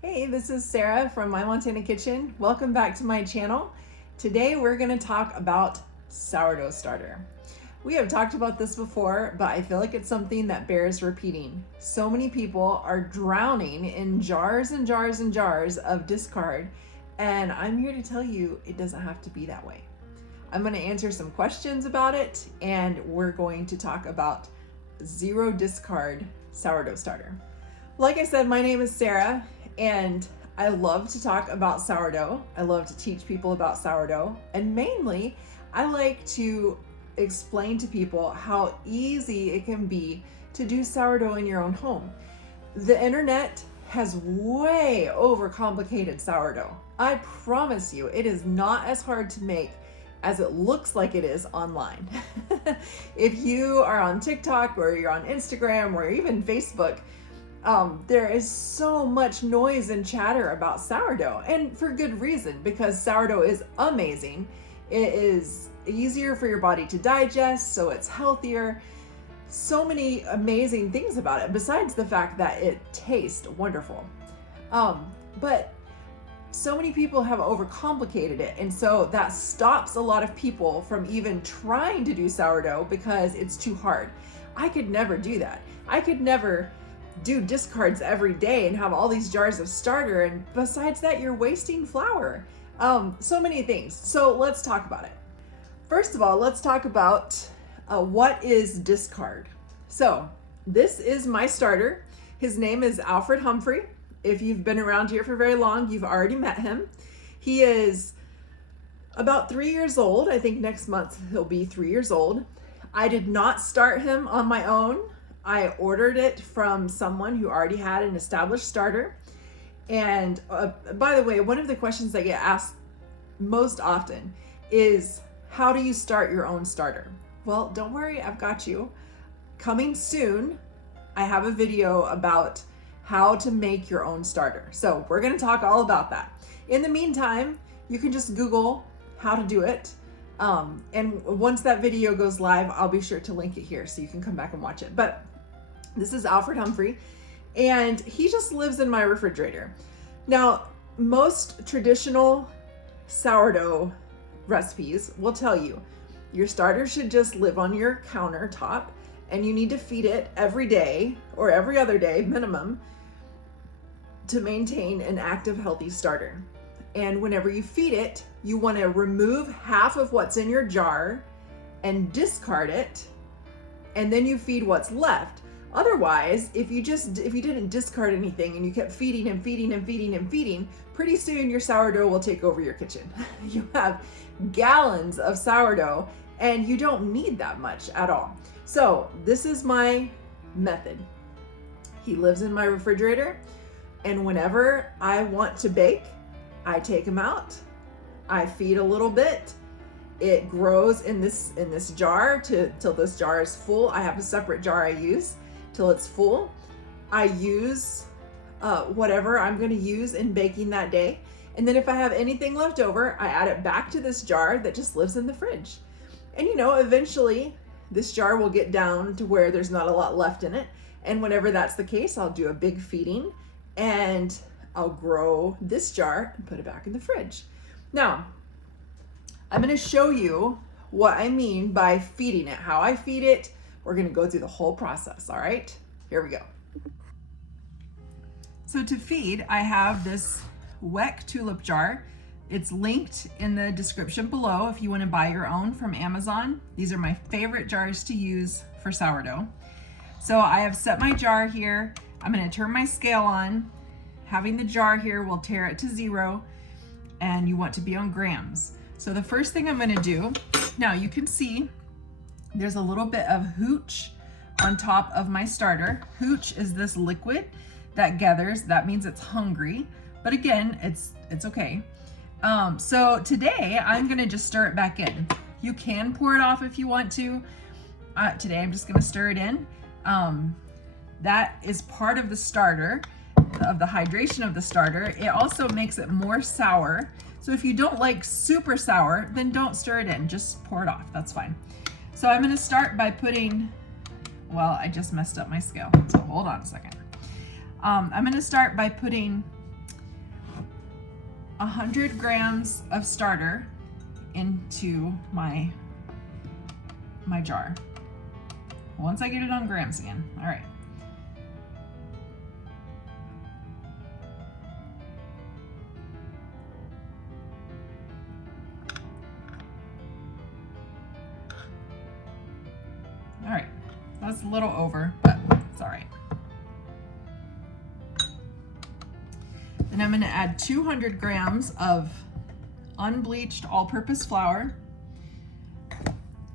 Hey, this is Sarah from My Montana Kitchen. Welcome back to my channel. Today we're going to talk about sourdough starter. We have talked about this before, but I feel like it's something that bears repeating. So many people are drowning in jars and jars and jars of discard, and I'm here to tell you it doesn't have to be that way. I'm going to answer some questions about it, and we're going to talk about zero discard sourdough starter. Like I said, my name is Sarah, and I love to talk about sourdough. I love to teach people about sourdough, and mainly I like to explain to people how easy it can be to do sourdough in your own home. The internet has way overcomplicated sourdough. I promise you, it is not as hard to make as it looks like it is online. If you are on TikTok or you're on Instagram or even Facebook, there is so much noise and chatter about sourdough, and for good reason, because sourdough is amazing. It is easier for your body to digest, so it's healthier. So many amazing things about it, besides the fact that it tastes wonderful. But so many people have overcomplicated it, and so that stops a lot of people from even trying to do sourdough because it's too hard. I could never do that. I could never do discards every day and have all these jars of starter, and besides that, you're wasting flour. So many things. So let's talk about it. First of all, let's talk about what is discard. So this is my starter. His name is Alfred Humphrey. If you've been around here for very long, you've already met him. He is about 3 years old. I think next month he'll be 3 years old. I did not start him on my own. I ordered it from someone who already had an established starter. And by the way, one of the questions I get asked most often is, how do you start your own starter? Well, don't worry, I've got you. Coming soon, I have a video about how to make your own starter. So we're gonna talk all about that. In the meantime, you can just Google how to do it. And once that video goes live, I'll be sure to link it here so you can come back and watch it. But this is Alfred Humphrey, and he just lives in my refrigerator. Now, most traditional sourdough recipes will tell you your starter should just live on your countertop, and you need to feed it every day or every other day minimum to maintain an active, healthy starter. And whenever you feed it, you want to remove half of what's in your jar and discard it, and then you feed what's left. Otherwise, if you didn't discard anything and you kept feeding and feeding and feeding and feeding, pretty soon your sourdough will take over your kitchen. You have gallons of sourdough and you don't need that much at all. So this is my method. He lives in my refrigerator, and whenever I want to bake, I take him out, I feed a little bit. It grows in this jar till this jar is full. I have a separate jar I use till it's full. I use whatever I'm going to use in baking that day. And then if I have anything left over, I add it back to this jar that just lives in the fridge. And eventually this jar will get down to where there's not a lot left in it. And whenever that's the case, I'll do a big feeding and I'll grow this jar and put it back in the fridge. Now, I'm going to show you what I mean by feeding it, how I feed it. We're going to go through the whole process, all right? Here we go. So to feed, I have this Weck tulip jar. It's linked in the description below if you want to buy your own from Amazon. These are my favorite jars to use for sourdough. So I have set my jar here. I'm going to turn my scale on. Having the jar here will tear it to 0, and you want to be on grams. So the first thing I'm going to do, now you can see there's a little bit of hooch on top of my starter. Hooch is this liquid that gathers. That means it's hungry, but again, it's okay. So today I'm going to just stir it back in. You can pour it off if you want to. Today I'm just going to stir it in. That is part of the starter, of the hydration of the starter. It also makes it more sour. So if you don't like super sour, then don't stir it in, just pour it off, that's fine. So I'm gonna start by putting, well, I just messed up my scale, so hold on a second. I'm gonna start by putting 100 grams of starter into my jar. Once I get it on grams again. All right. All right, that's a little over, but it's all right. Then I'm gonna add 200 grams of unbleached all-purpose flour.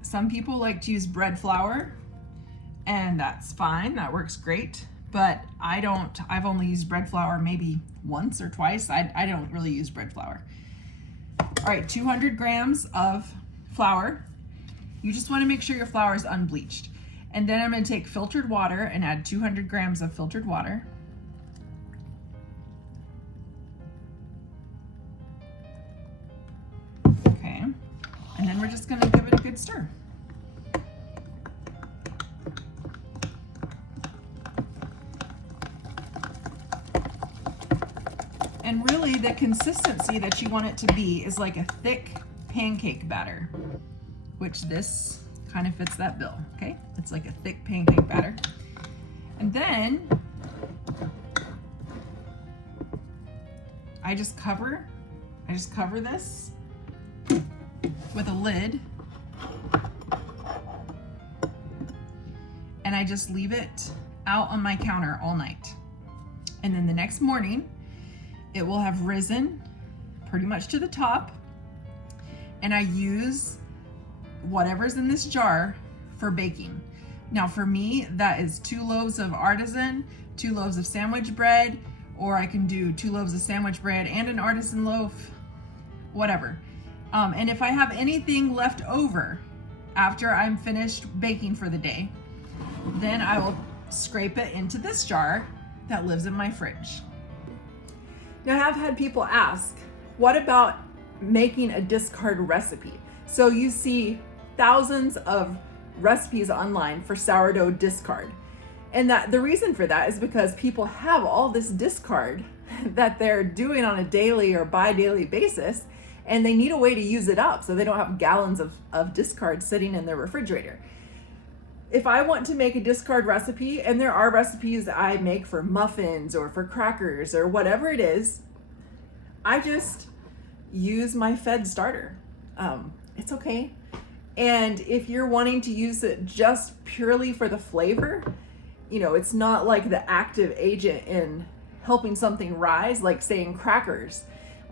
Some people like to use bread flour, and that's fine, that works great, but I don't. I've only used bread flour maybe once or twice. I don't really use bread flour. All right, 200 grams of flour. You just wanna make sure your flour is unbleached. And then I'm gonna take filtered water and add 200 grams of filtered water. Okay, and then we're just gonna give it a good stir. And really the consistency that you want it to be is like a thick pancake batter, which this kind of fits that bill, okay? It's like a thick pancake batter. And then I just cover this with a lid, and I just leave it out on my counter all night. And then the next morning, it will have risen pretty much to the top, and I use whatever's in this jar for baking. Now for me, that is 2 loaves of artisan, 2 loaves of sandwich bread, or I can do 2 loaves of sandwich bread and an artisan loaf, whatever. And if I have anything left over after I'm finished baking for the day, then I will scrape it into this jar that lives in my fridge. Now I have had people ask, what about making a discard recipe? So you see thousands of recipes online for sourdough discard. And that the reason for that is because people have all this discard that they're doing on a daily or bi-daily basis, and they need a way to use it up so they don't have gallons of discard sitting in their refrigerator. If I want to make a discard recipe, and there are recipes that I make for muffins or for crackers or whatever it is, I just use my fed starter. It's okay. And if you're wanting to use it just purely for the flavor, you know, it's not like the active agent in helping something rise, like saying crackers.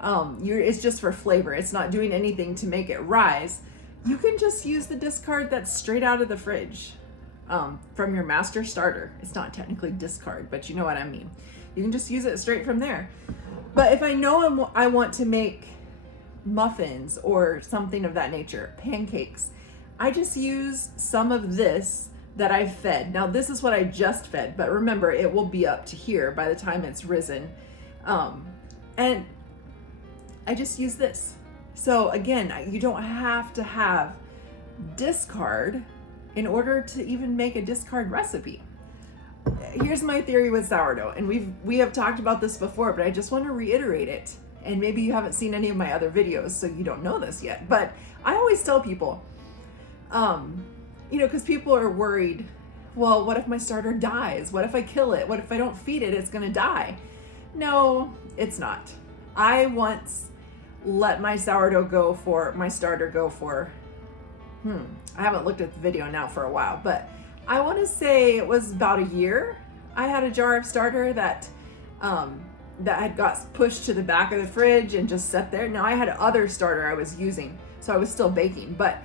It's just for flavor. It's not doing anything to make it rise. You can just use the discard that's straight out of the fridge from your master starter. It's not technically discard, but you know what I mean. You can just use it straight from there. But if I know I want to make muffins or something of that nature, pancakes, I just use some of this that I fed. Now this is what I just fed, but remember it will be up to here by the time it's risen. And I just use this. So again, you don't have to have discard in order to even make a discard recipe. Here's my theory with sourdough, and we have talked about this before, but I just want to reiterate it. And maybe you haven't seen any of my other videos, so you don't know this yet. But I always tell people, you know, because people are worried, well, what if my starter dies? What if I kill it? What if I don't feed it? It's going to die. No, it's not. I once let my starter go for, I haven't looked at the video now for a while, but I want to say it was about a year. I had a jar of starter that had got pushed to the back of the fridge and just sat there. Now I had other starter I was using, so I was still baking, but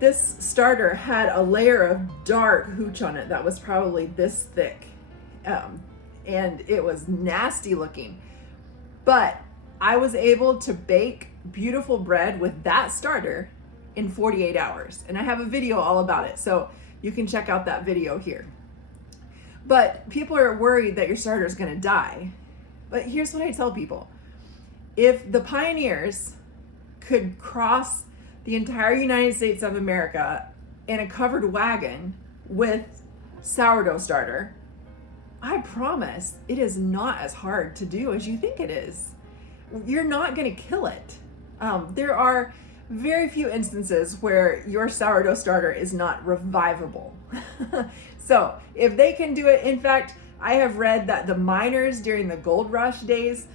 this starter had a layer of dark hooch on it that was probably this thick, and it was nasty looking. But I was able to bake beautiful bread with that starter in 48 hours, and I have a video all about it, so you can check out that video here. But people are worried that your starter is going to die. But here's what I tell people. If the pioneers could cross the entire United States of America in a covered wagon with sourdough starter, I promise it is not as hard to do as you think it is. you're not going to kill it. There are very few instances where your sourdough starter is not revivable. So if they can do it, in fact, I have read that the miners during the gold rush days,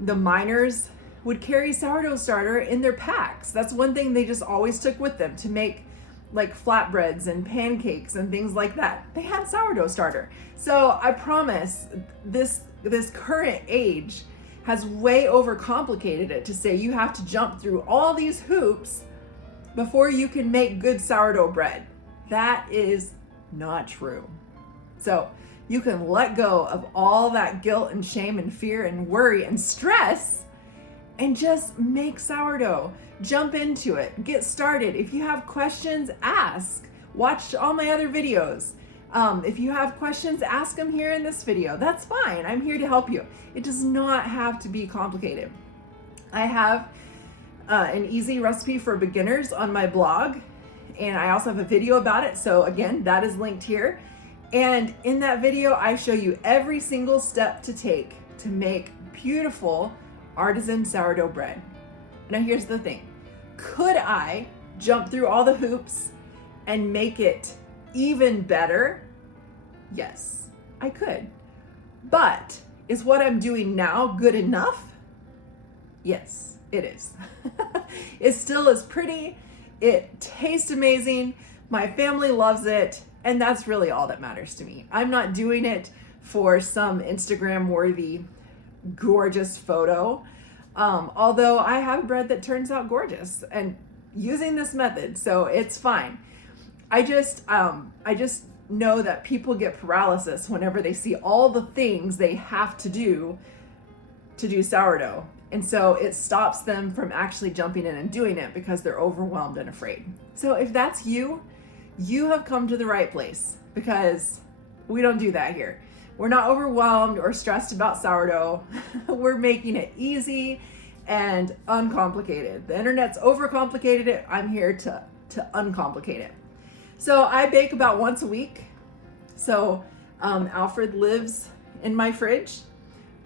the miners would carry sourdough starter in their packs. That's one thing they just always took with them to make like flatbreads and pancakes and things like that. They had sourdough starter. So I promise this current age has way overcomplicated it to say you have to jump through all these hoops before you can make good sourdough bread. That is not true. So you can let go of all that guilt and shame and fear and worry and stress and just make sourdough. Jump into it, get started. If you have questions, ask. Watch all my other videos. If you have questions, ask them here in this video. That's fine. I'm here to help you. It does not have to be complicated. I have an easy recipe for beginners on my blog, and I also have a video about it. So again, that is linked here. And in that video, I show you every single step to take to make beautiful artisan sourdough bread. Now here's the thing. Could I jump through all the hoops and make it even better? Yes, I could. But is what I'm doing now good enough? Yes, it is. It still is pretty. It tastes amazing. My family loves it. And that's really all that matters to me. I'm not doing it for some Instagram worthy, gorgeous photo. Although I have bread that turns out gorgeous and using this method, so it's fine. I just know that people get paralysis whenever they see all the things they have to do sourdough. And so it stops them from actually jumping in and doing it because they're overwhelmed and afraid. So if that's you, you have come to the right place, because we don't do that here. We're not overwhelmed or stressed about sourdough. We're making it easy and uncomplicated. The internet's overcomplicated it. I'm here to uncomplicate it. So I bake about once a week. So Alfred lives in my fridge.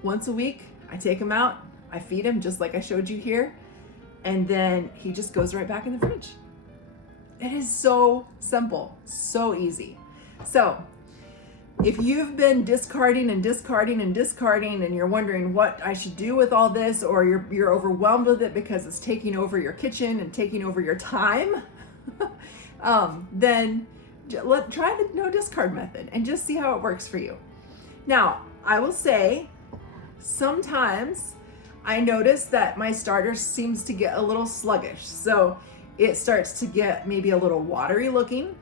Once a week, I take him out, I feed him just like I showed you here, and then he just goes right back in the fridge. It is so simple, so easy. So if you've been discarding and you're wondering what I should do with all this, or you're overwhelmed with it because it's taking over your kitchen and taking over your time, then try the no discard method and just see how it works for you. Now, I will say sometimes I notice that my starter seems to get a little sluggish. So it starts to get maybe a little watery looking,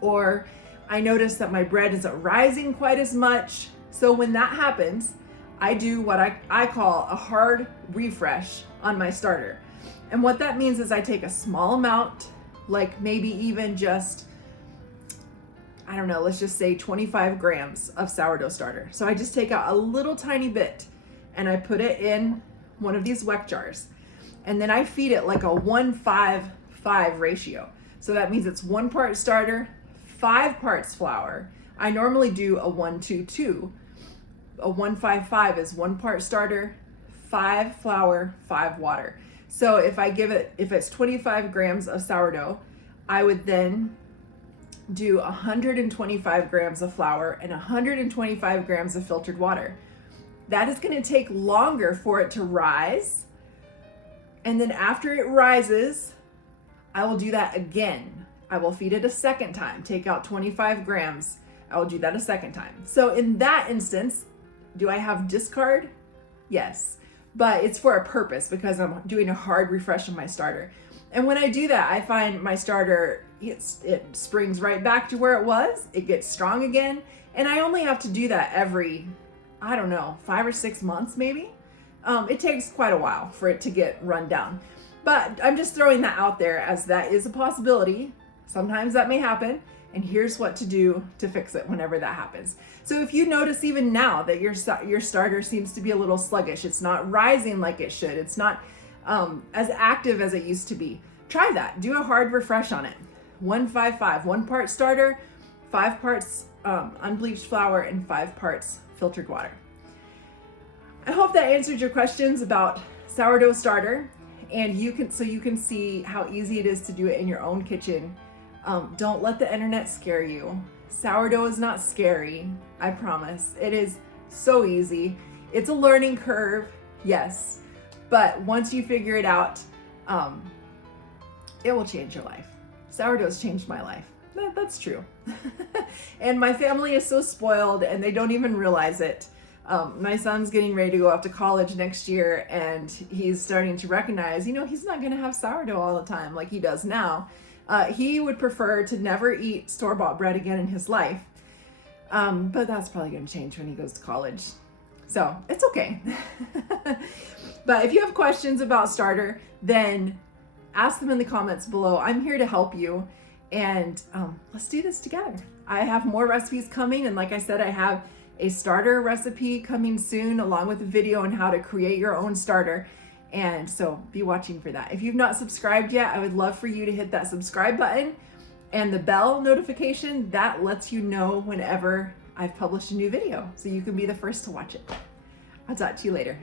or I notice that my bread isn't rising quite as much. So when that happens, I do what I call a hard refresh on my starter. And what that means is I take a small amount, like maybe even just, I don't know, let's just say 25 grams of sourdough starter. So I just take out a little tiny bit and I put it in one of these weck jars. And then I feed it like a 1-5-5 ratio. So that means it's 1 part starter, 5 parts flour. I normally do a 1-2-2. A 1-5-5 is 1 part starter, 5 flour, 5 water. So if it's 25 grams of sourdough, I would then do 125 grams of flour and 125 grams of filtered water. That is going to take longer for it to rise. And then after it rises, I will do that again. I will feed it a second time, take out 25 grams. I will do that a second time. So in that instance, do I have discard? Yes, but it's for a purpose because I'm doing a hard refresh of my starter. And when I do that, I find my starter, it springs right back to where it was. It gets strong again. And I only have to do that every, I don't know, 5 or 6 months maybe. It takes quite a while for it to get run down. But I'm just throwing that out there as that is a possibility. Sometimes that may happen. And here's what to do to fix it whenever that happens. So if you notice even now that your starter seems to be a little sluggish, it's not rising like it should, it's not as active as it used to be, try that. Do a hard refresh on it. 1-5-5, 1 part starter, 5 parts unbleached flour, and 5 parts filtered water. I hope that answered your questions about sourdough starter, and you can see how easy it is to do it in your own kitchen. Don't let the internet scare you. Sourdough is not scary, I promise. It is so easy. It's a learning curve, yes, but once you figure it out, it will change your life. Sourdough's changed my life. That's true. And my family is so spoiled and they don't even realize it. My son's getting ready to go off to college next year, and he's starting to recognize, he's not going to have sourdough all the time like he does now. He would prefer to never eat store-bought bread again in his life. But that's probably going to change when he goes to college. So it's okay. But if you have questions about starter, then ask them in the comments below. I'm here to help you, and let's do this together. I have more recipes coming, and like I said, I have a starter recipe coming soon along with a video on how to create your own starter. And so be watching for that. If you've not subscribed yet, I would love for you to hit that subscribe button and the bell notification. That lets you know whenever I've published a new video, so you can be the first to watch it. I'll talk to you later.